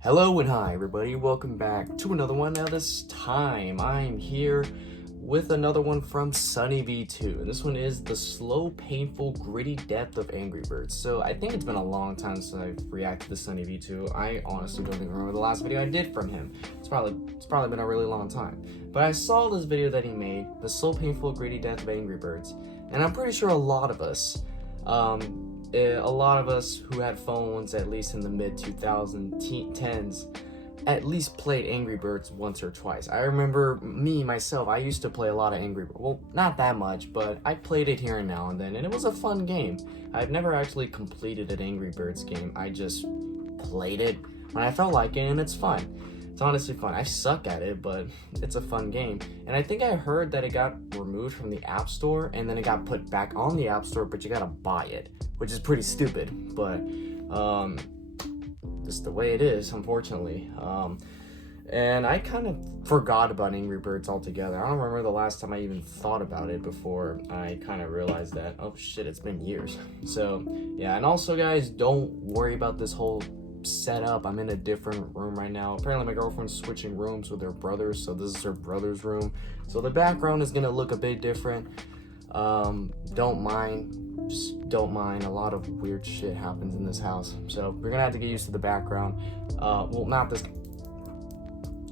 Hello and hi everybody, welcome back to another one. Now this time I'm here with another one from Sunny V2, and this one is the slow, painful, gritty depth of Angry Birds. So I think it's been a long time since I've reacted to Sunny V2. I honestly don't even remember the last video I did from him. It's probably been a really long time. But I saw this video that he made, the slow, painful, gritty depth of Angry Birds, and I'm pretty sure a lot of us who had phones at least in the mid 2010s at least played Angry Birds once or twice. I remember myself, I used to play a lot of Angry Birds. Well, not that much, but I played it here and now and then, and it was a fun game. I've never actually completed an Angry Birds game. I just played it when I felt like it, and it's fun. It's honestly fun. I suck at it, but it's a fun game. And I think I heard that it got removed from the App Store, and then it got put back on the App Store, but you gotta buy it, which is pretty stupid, but just the way it is, unfortunately. And I kind of forgot about Angry Birds altogether. I don't remember the last time I even thought about it before I kind of realized that, oh shit, it's been years. So yeah, and also guys, don't worry about this whole setup. I'm in a different room right now. Apparently my girlfriend's switching rooms with her brothers, so this is her brother's room. So the background is gonna look a bit different. Don't mind. Just don't mind. A lot of weird shit happens in this house, so we're gonna have to get used to the background. Well, not this.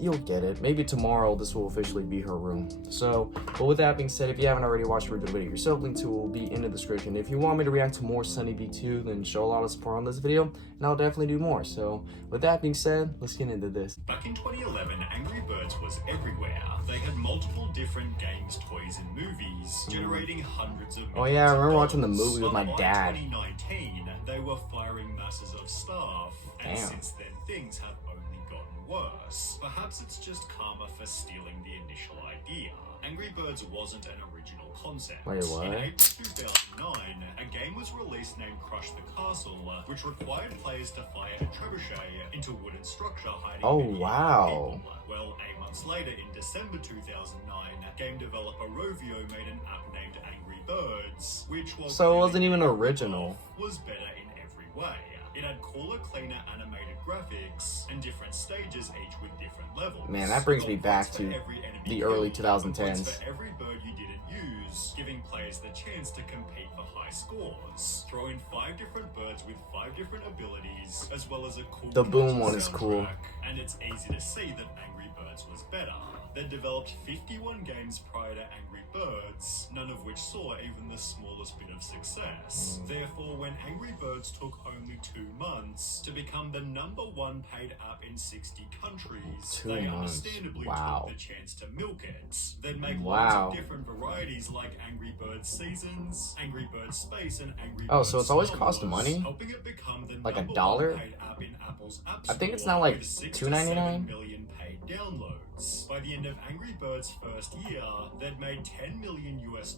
You'll get it. Maybe tomorrow this will officially be her room. So, but with that being said, if you haven't already watched the video yourself, link to it will be in the description. If you want me to react to more Sunny V2, then show a lot of support on this video, and I'll definitely do more. So, with that being said, let's get into this. Back in 2011, Angry Birds was everywhere. They had multiple different games, toys, and movies, generating hundreds of millions. Oh yeah, I remember watching the movie with my dad. In 2019, they were firing masses of staff, and Damn. since then things have only gotten worse. Perhaps it's just karma for stealing the initial idea. Angry Birds wasn't an original concept. Wait, what? In April 2009, a game was released named Crush the Castle, which required players to fire a trebuchet into a wooden structure hiding Oh, many wow. people. Well, 8 months later, in December 2009, game developer Rovio made an app named Angry Birds, which was So it wasn't even original. was better in every way. It had cooler, cleaner animated graphics and different stages, each with different levels. Man, that brings me Got back points to for every enemy the early killed, and 2010s. points for every bird you didn't use, giving players the chance to compete for high scores. Throw in 5 different birds with 5 different abilities, as well as a cool The Boom catchy one is cool. soundtrack, and it's easy to see that Angry Birds was better. They developed 51 games prior to Angry Birds, none of which saw even the smallest bit of success. Therefore, when Angry Birds took only 2 months to become the #1 paid app in 60 countries, 2 they months. understandably Wow. took the chance to milk it. They'd make Wow. lots of different varieties like Angry Birds Seasons, Angry Birds Space, and Angry Oh, Birds so it's always Star cost Wars, money? helping it become the Like #1 $1? paid app in Apple's App I think it's Store now like with 6 to $2.99? 7 million paid downloads. By the end of Angry Birds' first year, they'd made $10 million US,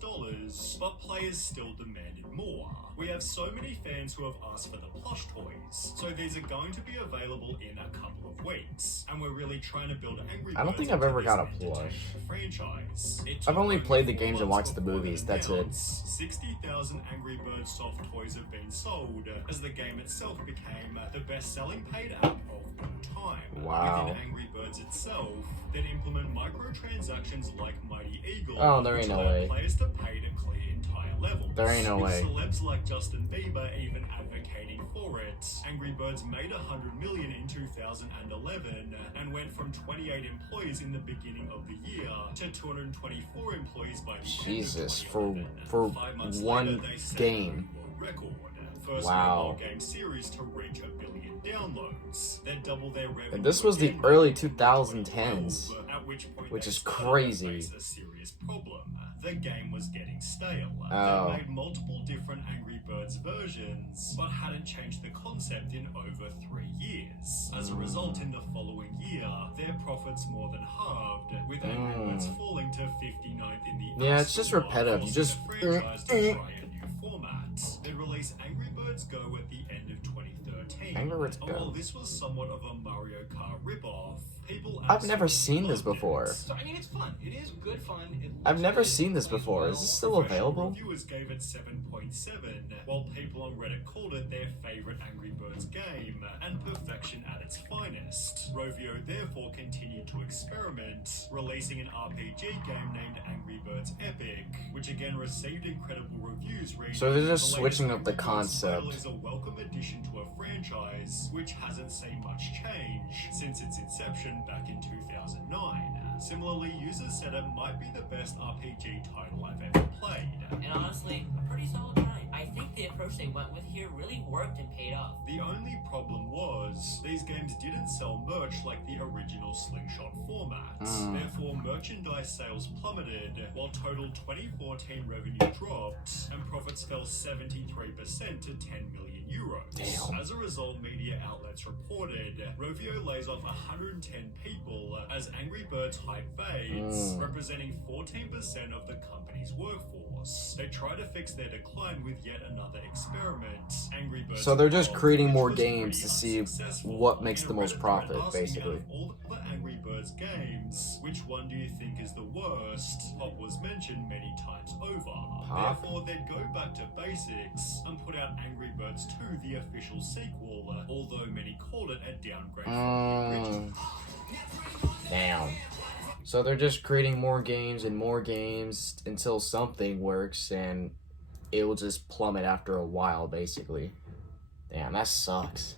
but players still demanded more. We have so many fans who have asked for the plush toys, so these are going to be available in a couple of weeks. And we're really trying to build Angry Birds. I don't think I've into ever this got a entertaining plush. franchise. It I've took only played the 4 games and months watched the before movies, it that's it. announced 60,000 Angry Birds soft toys have been sold, as the game itself became the best-selling paid app of all time. Wow. Within Angry Birds itself, then implement microtransactions like Mighty Eagle, Oh, there ain't which no allowed way. players to pay to clear entire levels. There ain't no With way. celebs like Justin Bieber even advocating for it. Angry Birds made $100 million in 2011 and went from 28 employees in the beginning of the year to 224 employees by the Jesus, end of for 2011. 5 months one later, they set game. a new world record. First Wow. mobile game series to reach 1 billion downloads. They double their revenue. And this was the again early in 2010s, 2012, at which point which they is started to crazy. face a serious problem. The game was getting stale. Oh. They made multiple different Angry Birds versions, but hadn't changed the concept in over 3 years. As a result, in the following year, their profits more than halved, with Angry Birds falling to 59th in the Yeah, App it's just Store, repetitive. You forcing just- the franchise to try a new format. They released Angry Birds Go at the end of 2013, Angry Birds and while Go. this was somewhat of a Mario Kart ripoff, people I've never absolutely seen this loved before. it. So I mean, it's fun. It is good fun. It looks I've never good, seen this plays before. well. Is this still Professional available? reviewers gave it 7.7, while people on Reddit called it their favorite Angry Birds game and perfection at its finest. Rovio therefore continued to experiment, releasing an RPG game named Angry Birds Epic, which again received incredible reviews. So they're just "The latest switching up the Angry Birds title concept. is a welcome addition to a franchise which hasn't seen much change since its inception back in 2009. Similarly, users said it might be the best RPG title I've ever played. And honestly, a pretty solid try. I think the approach they went with here really worked and paid off. The only problem was, these games didn't sell merch like the original Slingshot format. Therefore, merchandise sales plummeted, while total 2014 revenue dropped, and profits fell 73% to 10 million euros. Damn. As a result, media outlets reported, Rovio lays off 110 people as Angry Birds hype fades, representing 14% of the company's workforce. They try to fix their decline with yet another experiment, Angry Birds. So they're just Evolved, creating which more was games pretty to see unsuccessful. what makes In the a most Reddit profit, thread asking, basically. out of all the Angry Birds games, which one do you think is the worst? Pop was mentioned many times over. Pop? Therefore, they'd go back to basics and put out Angry Birds 2, the official sequel, although many called it a downgrade from the original. Damn. So they're just creating more games and more games until something works, and it will just plummet after a while, basically. Damn, that sucks.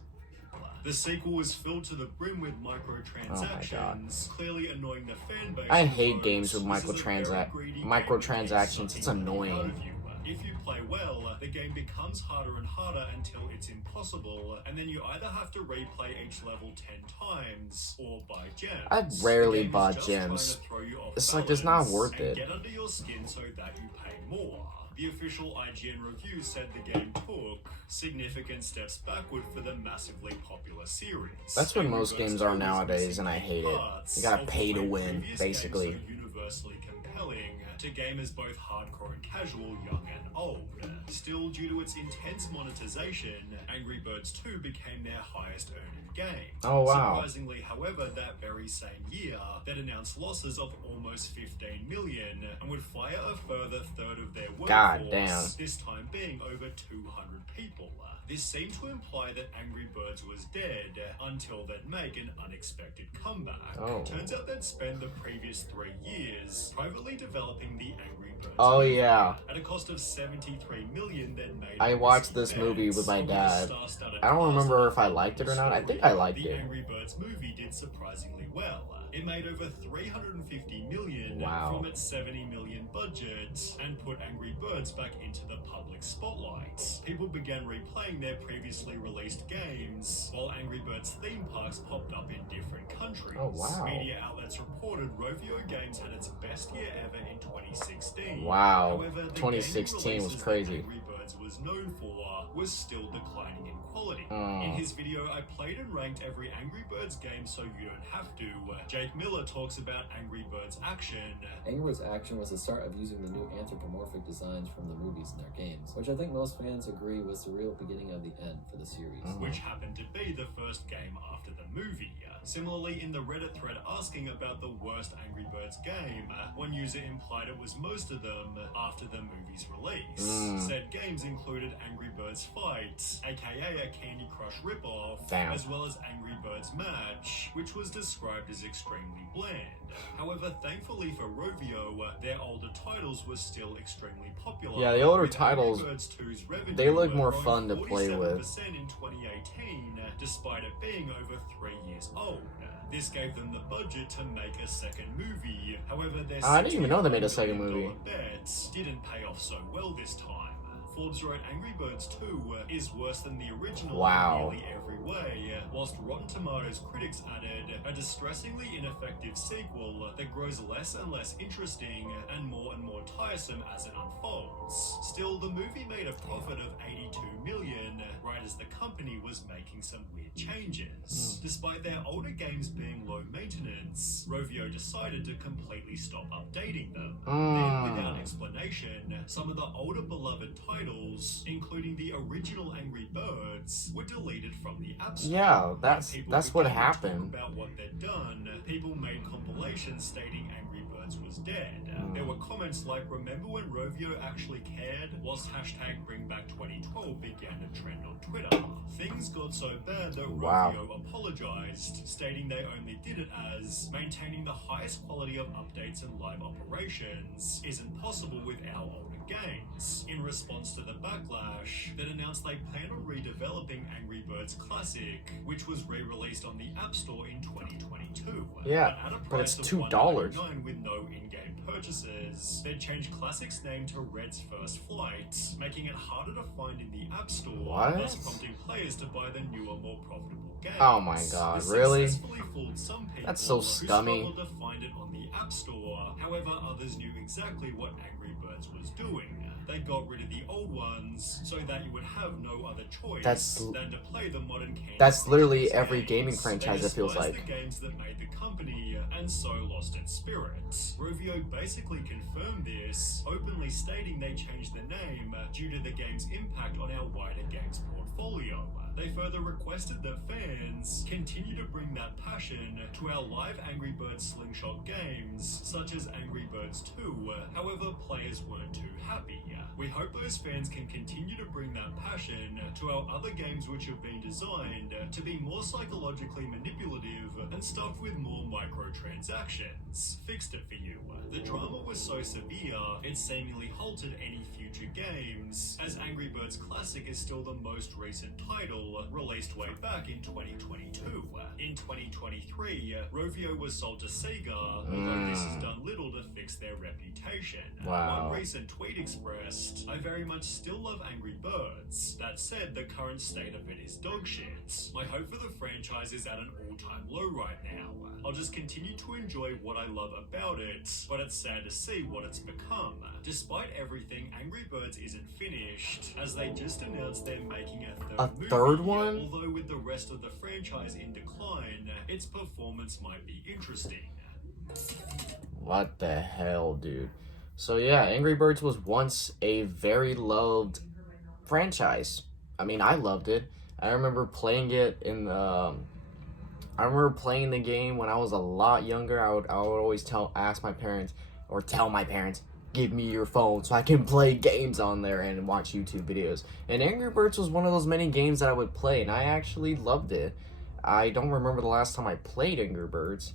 The sequel was filled to the brim with microtransactions, clearly annoying the fan base. I hate who games with knows this is a very greedy game that microtransactions. takes It's something annoying. out of you. If you play well, the game becomes harder and harder until it's impossible, and then you either have to replay each level 10 times or buy gems. I rarely The game is buy just gems. trying to throw you off It's like it's not balance worth and it. Get under your skin so that you pay more. The official IGN review said the game took significant steps backward for the massively popular series. That's what Angry most Birds games are 2 is nowadays, missing and I hate it. parts You gotta of pay what to made win, previous basically. games so universally compelling to gamers both hardcore and casual, young and old. Still, due to its intense monetization, Angry Birds 2 became their highest earning game. Oh, wow. Surprisingly, however, that very same year, that announced losses of almost 15 million and would fire a further third of their workforce, God damn. this time being over 200 people. This seemed to imply that Angry Birds was dead until they'd make an unexpected comeback. Oh. Turns out they'd spent the previous 3 years privately developing the Angry Birds Oh, movie. yeah. At a cost of 73 million, they'd made I a watched risky this bet movie with my over the dad. star-studded I don't cast remember of if I liked it or not. I think I liked the it. Angry Birds movie did surprisingly well. It made over 350 million Wow. from its 70 million budget and put Angry Birds back into the public spotlight. People began replaying their previously released games, while Angry Birds theme parks popped up in different countries. Oh, wow. Media outlets reported Rovio Games had its best year ever in 2016. Wow. However, the 2016 gaming was releases crazy. that Angry Birds was known for was still declining in quality. Oh. In his video, I played and ranked every Angry Birds game so you don't have to. Jake Miller talks about Angry Birds Action, Angry Birds Action was the start of using the new anthropomorphic designs from the movies in their games, which I think most fans agree was the real beginning of the end for the series. which happened to be the first game after the movie. Similarly, in the Reddit thread asking about the worst Angry Birds game, one user implied it was most of them after the movie's release. Said games included Angry Birds Fight, aka a Candy Crush ripoff, Damn. as well as Angry Birds Match, which was described as extremely bland. However, thankfully for Rovio, their older titles were still extremely popular. Yeah, the older with Angry titles, Birds 2's revenue they look more growing fun to play with. 47% in 2018, despite it being over 3 years old. This gave them the budget to make a second movie. However, their I didn't even know they made a $65 second million movie. bet didn't pay off so well this time. Forbes wrote Angry Birds 2 is worse than the original Wow. in nearly every way, whilst Rotten Tomatoes critics added a distressingly ineffective sequel that grows less and less interesting and more tiresome as it unfolds. Still, the movie made a profit of 82 million, right as the company was making some weird changes. Despite their older games being low maintenance, Rovio decided to completely stop updating them. Then, without explanation, some of the older beloved titles, including the original Angry Birds, Birds were deleted from the App Store. Yeah, When that's people what began to talk happened. about what they'd done, people made compilations stating Angry Birds was dead. There were comments like, "Remember when Rovio actually cared?" whilst hashtag BringBack2012 began to trend on Twitter. Things got so bad that Wow. Rovio apologized, stating they only did it as maintaining the highest quality of updates and live operations isn't possible with our older games. In response to the backlash, that announced they plan on redeveloping Angry Birds Classic, which was re-released on the App Store in 2022. Yeah, at a but it's price of $2. $1.99 with no in-game purchases. They'd changed Classic's name to Red's First Flight, making it harder to find in the App Store, What? thus prompting players to buy the newer, more profitable games. Oh my God, This really? successfully fooled some people That's so who scummy. struggled to find it on the App Store. However, others knew exactly what Angry Birds was doing. They got rid of the old ones so that you would have no other choice than to play the modern Candy That's Crush literally games. every gaming franchise, They it feels despised like. the games that made the company and so lost its spirit. Rovio basically confirmed this, openly stating they changed the name due to the game's impact on our wider games portfolio. They further requested that fans continue to bring that passion to our live Angry Birds slingshot games, such as Angry Birds 2. However, players weren't too happy. We hope those fans can continue to bring that passion to our other games which have been designed to be more psychologically manipulative and stuffed with more microtransactions. Fixed it for you. The drama was so severe, it seemingly halted any future games, as Angry Birds Classic is still the most recent title, released way back in 2022. In 2023, Rovio was sold to Sega, although this has done little to fix their reputation. Wow. One recent tweet expressed, "I very much still love Angry Birds. That said, the current state of it is dog shit. My hope for the franchise is at an all-time low right now. I'll just continue to enjoy what I love about it, but it's sad to see what it's become. Despite everything, Angry Birds isn't finished, as they just announced they're making a third movie, one? Although with the rest of the franchise in decline, its performance might be interesting." What the hell, dude? So yeah, Angry Birds was once a very loved franchise. I mean, I loved it. I remember playing it in the. I remember playing the game when I was a lot younger. I would always tell my parents, give me your phone so I can play games on there and watch YouTube videos. And Angry Birds was one of those many games that I would play, and I actually loved it. I don't remember the last time I played Angry Birds,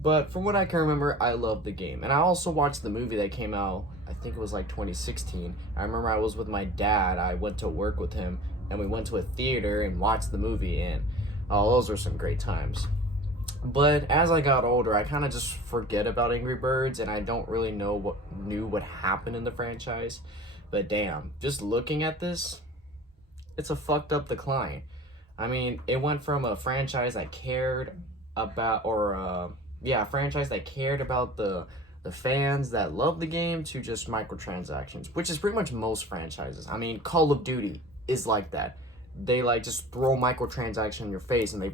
but from what I can remember, I loved the game. And I also watched the movie that came out, I think it was like 2016. I remember I was with my dad. I went to work with him, and we went to a theater and watched the movie, and oh, those were some great times. But as I got older, I kind of just forget about Angry Birds, and I don't really know what happened in the franchise. But damn, just looking at this, it's a fucked up decline. I mean, it went from a franchise that cared about, franchise that cared about the fans that love the game, to just microtransactions, which is pretty much most franchises. I mean, Call of Duty is like that. They like just throw microtransactions in your face, and they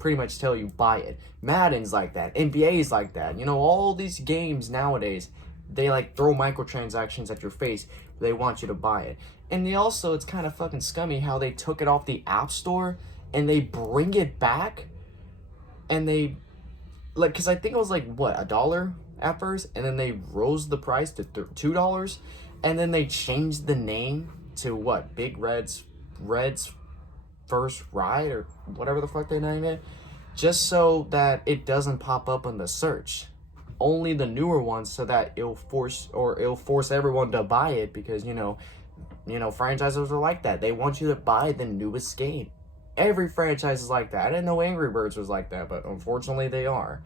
pretty much tell you buy it. Madden's like that. NBA's like that. You know, all these games nowadays, they like throw microtransactions at your face. They want you to buy it. And they also, it's kind of fucking scummy how they took it off the App Store and they bring it back, and they like, because I think it was like what, $1 at first, and then they rose the price to $2, and then they changed the name to what, Big Red's First Ride, or whatever the fuck they name it, just so that it doesn't pop up on the search. Only the newer ones, so that it'll force everyone to buy it, because you know franchises are like that. They want you to buy the newest game. Every franchise is like that. I didn't know Angry Birds was like that, but unfortunately they are.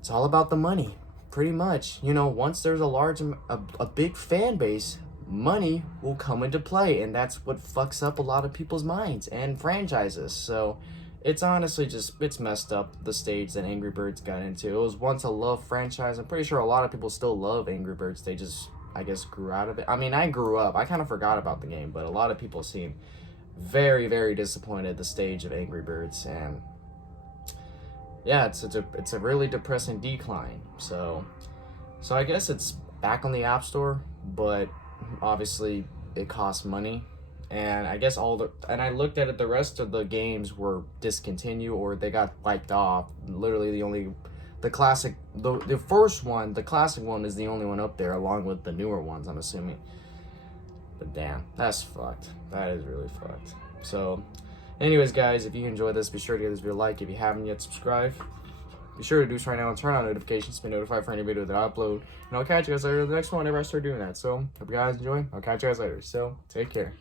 It's all about the money, pretty much. You know, once there's a big fan base, money will come into play, and that's what fucks up a lot of people's minds and franchises. So it's honestly it's messed up, the stage that Angry Birds got into. It was once a loved franchise. I'm pretty sure a lot of people still love Angry Birds. They just, I guess, grew out of it. I mean, I grew up, I kind of forgot about the game, but a lot of people seem very, very disappointed at the stage of Angry Birds. And yeah, it's a really depressing decline. So I guess it's back on the App Store, but obviously it costs money, And I guess I looked at it, the rest of the games were discontinued or they got wiped off. Literally the classic, the first one, the classic one is the only one up there along with the newer ones, I'm assuming. But damn, that's fucked. That is really fucked. So, anyways, guys, if you enjoyed this, be sure to give this video a like. If you haven't yet, subscribe. Be sure to do so right now and turn on notifications to be notified for any video that I upload. And I'll catch you guys later in the next one whenever I start doing that. So, hope you guys enjoy. I'll catch you guys later. So, take care.